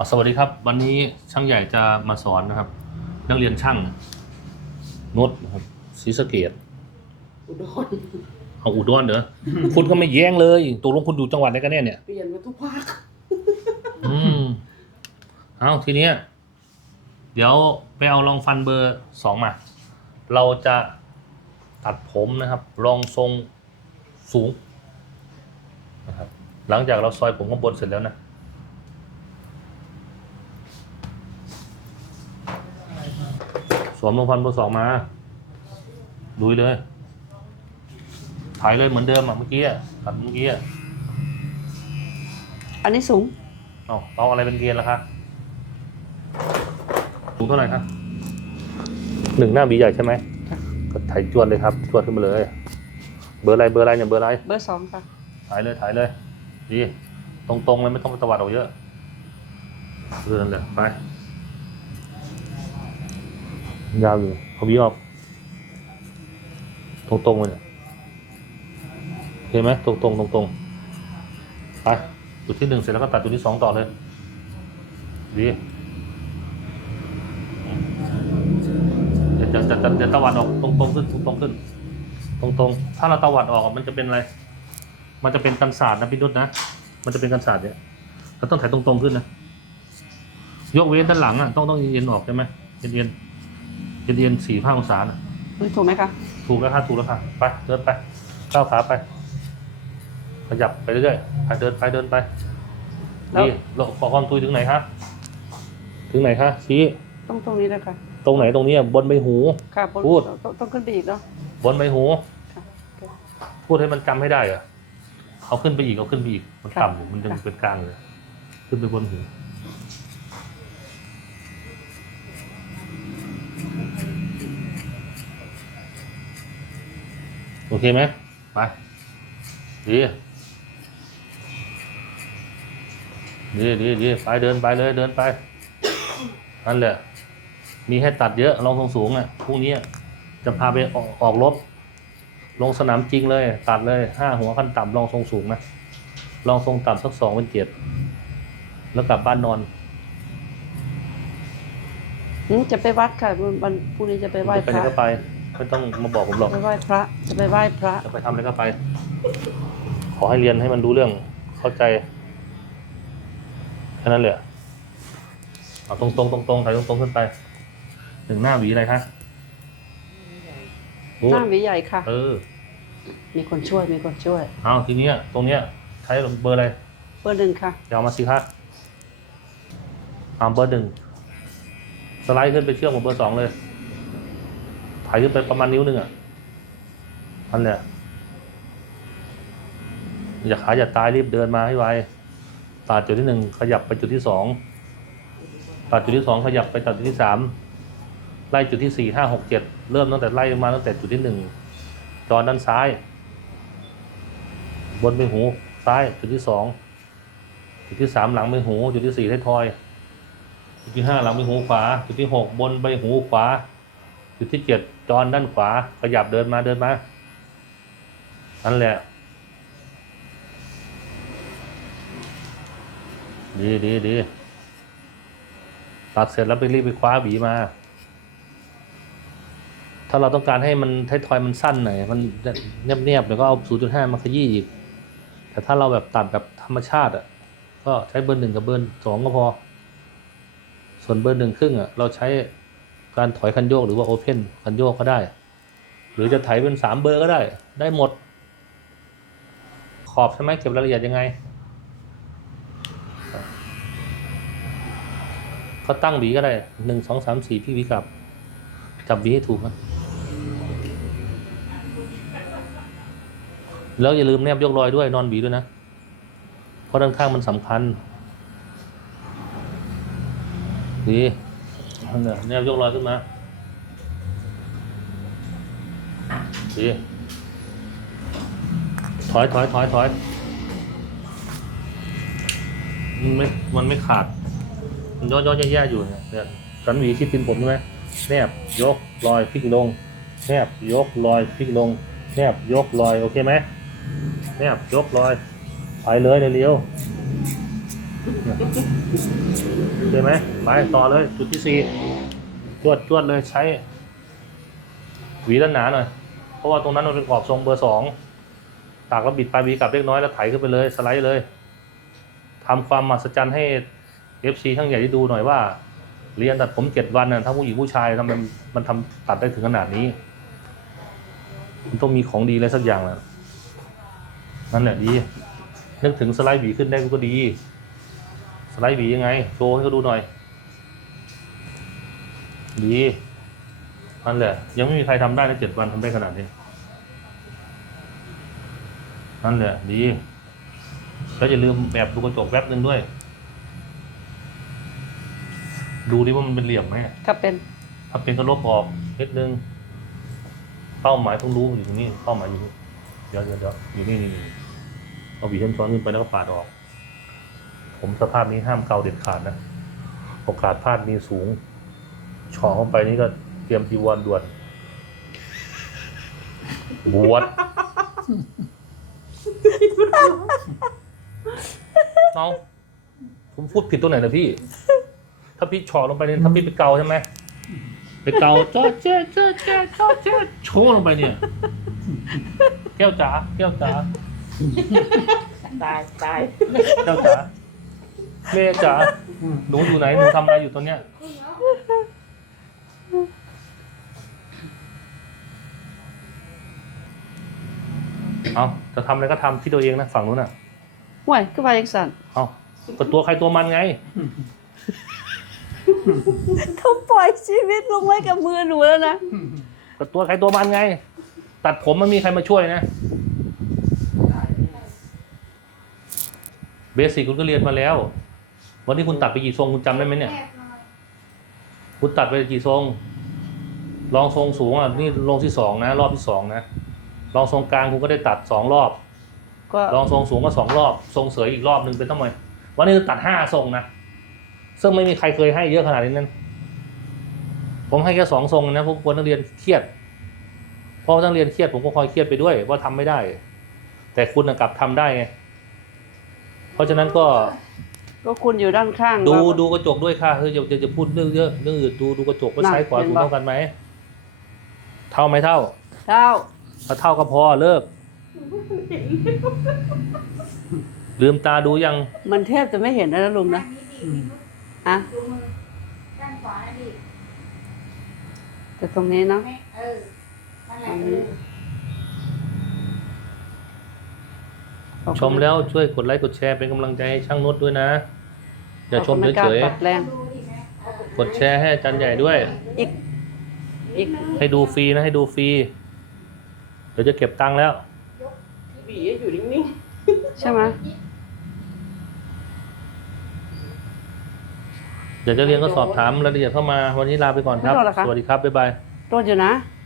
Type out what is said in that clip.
อะสวัสดีครับ วันนี้ช่างใหญ่จะมาสอนนะครับ นักเรียนช่างนุชนะครับศรีสะเกดอุดรเอาอุดรเด้อคุณก็ไม่แย้งเลยตกลงคุณอยู่จังหวัดไหนกันแน่เนี่ย เปลี่ยนมาทุกภาคอืมเอาทีเนี้ยเดี๋ยวไปเอารองฟันเบอร์สองมา เราจะตัดผมนะครับรองทรงสูงนะครับหลังจากเราซอยผมข้างบนเสร็จแล้วนะ สวมรองฟันเบอร์สองมาลุยเลยถ่ายเลยเหมือนเดิมอะเมื่อกี้อะตัดเมื่อกี้อะอันนี้สูงเอาเอาอะไรเป็นเกณฑ์ล่ะคะสูงเท่าไหร่ครับหนึ่งหน้าบีใหญ่ใช่ไหมค่ะก็ถ่ายจวนเลยครับจวนขึ้นมาเลย เบอร์อะไรเบอร์อะไรเนี่ยเบอร์อะไรเบอร์สองค่ะถ่ายเลยถ่ายเลยดีตรงๆเลยไม่ต้องไปตวัดออกเยอะเรื่อนเลยไป ยาวอยู่เขาบีออก ตรงๆเลยเนี่ยเห็นไหมตรงๆตรงๆไปจุดที่หนึ่งเสร็จแล้วก็ตัดจุดที่สองต่อเลย ดีเดี๋ยวจะจะจะจะตะวันออกตรงตรงๆขึ้นตรงๆขึ้นตรงตรงๆถ้าเราตะวันออกมันจะเป็นอะไร มันจะเป็นกันศาสตร์นะพี่นุชนะ มันจะเป็นกันศาสตร์เนี่ยเราต้องถ่ายตรงตรงๆขึ้นนะ ยกเว้นด้านหลังอะต้องต้องเอ็นๆออกใช่ไหมเอ็นเอ็นเอ็นเอ็นสี่ห้าองศาน่ะนี่ถูกไหมคะ ถูกแล้วค่ะถูกแล้วค่ะไปเดินไปก้าวขาไป ขยับไปเรื่อยๆไปเดินไปเดินไปดีเราขอความทุยถึงไหนคะถึงไหนคะชี้ต้องตรงนี้เลยค่ะตรงไหนตรงนี้อะบนใบหู ค่ะบนพูด ต้องต้องขึ้นไปอีกเนาะบนใบหู ค่ะพูดให้มันจำให้ได้เหรอะเอาขึ้นไปอีกเอาขึ้นไปอีกมันค่ะ ต่ำอยู่มันยังค่ะเป็นกลางเลย ขึ้นไปบนหู เคไหมไปดีดีดีดีไปเดินไปเลยเดินไปนั่นแหละ มีให้ตัดเยอะลองทรงสูงอะพรุ่งนี้จะพาไปออกออกรบ ลงสนามจริงเลย ตัดเลยห้าหัวขั้นต่ำลองทรงสูงนะลองทรงต่ำสักสองเป็นเจ็ดแล้วกลับบ้านนอนอืมจะไปวัดค่ะวันวันพรุ่งนี้จะไปไหว้จะไปพไหนระก็ไป ไม่ต้องมาบอกผมหรอก ไปไหว้พระ จะไปไหว้พระ จะไปทำอะไรก็ไป ขอให้เรียนให้มันรู้เรื่อง เข้าใจแค่นั้นแหละเอาตรงตรงตรงตรงๆถ่ายตรงตรงๆขึ้นไปหนึ่งหน้าหวีอะไรคะพูดหน้าหวีใหญ่ค่ะ เออ มีคนช่วย มีคนช่วย เอาทีเนี้ยตรงเนี้ยใช้เบอร์อะไรเบอร์หนึ่งค่ะเดี๋ยวเอามาสิคะเอาเบอร์หนึ่งสไลด์ขึ้นไปเชื่อมกับเบอร์สองเลย ถ่ายขึ้นไปประมาณนิ้วหนึ่งอะนั่นแหละอย่าขาอย่าตายรีบเดินมาให้ไวตัดจุดที่หนึ่งขยับไปจุดที่สองตัดจุดที่สองขยับไปตัดจุดที่สามไล่จุดที่สี่ห้าหกเจ็ดเริ่มตั้งแต่ไล่มาตั้งแต่จุดที่หนึ่งจอด้านซ้าย บนไปหูซ้ายจุดที่สองจุดที่สามหลังใบหู จุดที่สี่ท้ายทอย จุดที่ห้าหลังใบหูขวา จุดที่หกบนใบหูขวา จุดที่เจ็ดจอนด้านขวา ขยับเดินมาเดินมานั่นแหละ ดีดีดีตัดเสร็จแล้วไปรีบไปคว้าหวีมา ถ้าเราต้องการให้มันท้ายทอยมันสั้นหน่อย มันเนียบๆเดี๋ยวก็เอา 0.5 มาขยี้อีก แต่ถ้าเราแบบตัดแบบธรรมชาติอะ ก็ใช้เบอร์หนึ่งกับเบอร์สองก็พอ ส่วนเบอร์หนึ่งครึ่งอะ เราใช้ การถอยคันโยกหรือว่าโอเพนคันโยกก็ได้ หรือจะไถเป็นสามเบอร์ก็ได้ ได้หมด ขอบใช่ไหมเก็บรายละเอียดยังไงเขาตั้งหวีก็ได้หนึ่งสองสามสี่พี่หวีกลับ จับหวีให้ถูกนะแล้วอย่าลืมแนบยกรอยด้วยนอนหวีด้วยนะ เพราะด้านข้างมันสำคัญดี นั่นแนวยกรอยขึ้นมาดีถอยถอยถอยถอยมันไม่มันไม่ขาด มันย้อนย้อนแย่ๆอยู่เนี่ยเนี่ยสันหวีคิดตินผมใช่ไหมแนบยกรอยพลิกลงแนบยกรอยพลิกลงแนบยกรอยโอเคไหมแนบยกรอยไปเลยเร็ว เห็นไหมไปต่อเลยจุดที่สี่จวดจวดเลยใช้ หวีด้านหนาหน่อย เพราะว่าตรงนั้นมันเป็นกรอบทรงเบอร์สองตากแล้วบิดปลายหวีกลับเล็กน้อยแล้วไถขึ้นไปเลยสไลด์เลยทำความมหัศจรรย์ให้เอฟซีทั้งใหญ่ได้ดูหน่อยว่า เรียนตัดผมเจ็ดวันนะทั้งผู้หญิงผู้ชายทำไมมันทำตัดได้ถึงขนาดนี้ มันต้องมีของดีอะไรสักอย่างแหละนั่นแหละดีนึกถึงสไลด์หวีขึ้นได้ก็ดี สไลด์หวียังไง โชว์ให้เขาดูหน่อยดีนั่นแหละ ยังไม่มีใครทำได้ในเจ็ดวันทำได้ขนาดนี้นั่นแหละดีแล้วอย่าลืมแบบดูกระจกแวบหนึ่งด้วย ดูดิว่ามันเป็นเหลี่ยมไหมครับเป็น ถ้าเป็นก็ลบออกนิดนึงเป้าหมายต้องรู้อยู่ตรงนี้เป้าหมายอยู่นี่เดี๋ยวเดี๋ยวเดี๋ยวอยู่นี่นี่นี่เอาหวีช้อนๆขึ้นไปแล้วก็ปาดออก ผมสภาพนี้ห้ามเกาเด็ดขาดนะโอกาสพลาดมีสูงเฉอเข้าไปนี่ก็เตรียมทีวรด่วนบวชน้องผมพูดผิดตัวไหนนะพี่ ถ้าพี่เฉอลงไปเนี่ยถ้าพี่ไปเกาใช่ไหมไปเกาจ้าเจ๊เจ๊เจ๊จ้าเจ๊โชว์ลงไปเนี่ย แก้วจ๋าแก้วจ๋าตายตายแก้วจ๋า แม่จ๋าหนูอยู่ไหนหนูทำอะไรอยู่ตอนเนี้ยเอาจะทำอะไรก็ทำที่ตัวเองนะฝั่งนู้นน่ะห่วยก็ไปยังสั่นเอาก็ตัวใครตัวมันไง เขาปล่อยชีวิตลงไว้กับมือหนูแล้วนะก็ตัวใครตัวมันไง ตัดผมมันมีใครมาช่วยนะ เบสิกคุณก็เรียนมาแล้ว วันนี้คุณตัดไปกี่ทรงคุณจำได้ไหมเนี่ย คุณตัดไปกี่ทรง ลองทรงสูงอะนี่ลงที่สองนะ รอบที่สองนะลองทรงกลางคุณก็ได้ตัดสองรอบ ก็ลองทรงสูงก็สองรอบ ทรงเสยอีกรอบหนึ่งเป็นต้องไหมวันนี้คือตัดห้าทรงนะ ซึ่งไม่มีใครเคยให้เยอะขนาดนี้นั่นผมให้แค่สองทรงนะพวกคนนักเรียนเครียดเพราะว่านักเรียนเครียดผมก็คอยเครียดไปด้วยว่าทำไม่ได้ แต่คุณน่ะกลับทำได้ไงเพราะฉะนั้นก็ ก็คุณอยู่ด้านข้างดูเราดูกระจกด้วยค่ะเฮ้ยอย่าอย่าอย่าพูดเรื่องเยอะเรื่องอื่นดูดูกระจกว่าน่ะซ้ายขวาเห็นถูกปะ เท่ากันไหมเท่าไหมเท่าเท้าถ้าเท่าก็พอเลิก ลืมตาดูยังมันแทบจะไม่เห็นแล้วนะลุงนะอะดูมือด้านขวานะดิแต่ตรงนี้เนาะไม่เออนั่นแหตรละงนี้เขา ชมแล้วช่วยกดไลค์กดแชร์เป็นกำลังใจให้ช่างนุชด้วยนะ อย่าชมขก็ไกล้าเฉยปรับแรงดูดิแม่เออๆกดแชร์ให้อาจารย์ใหญ่ด้วย อีกอีกให้ดูฟรีนะให้ดูฟรี เดี๋ยวจะเก็บตังค์แล้ว บีอยู่นิ่งใช่ไหมเดี๋ยวจะเรียนก็สอบถามรายละเอียดเข้ามา วันนี้ลาไปก่อนครับ สวัสดีครับ บ๊ายบาย โดนอยู่นะเ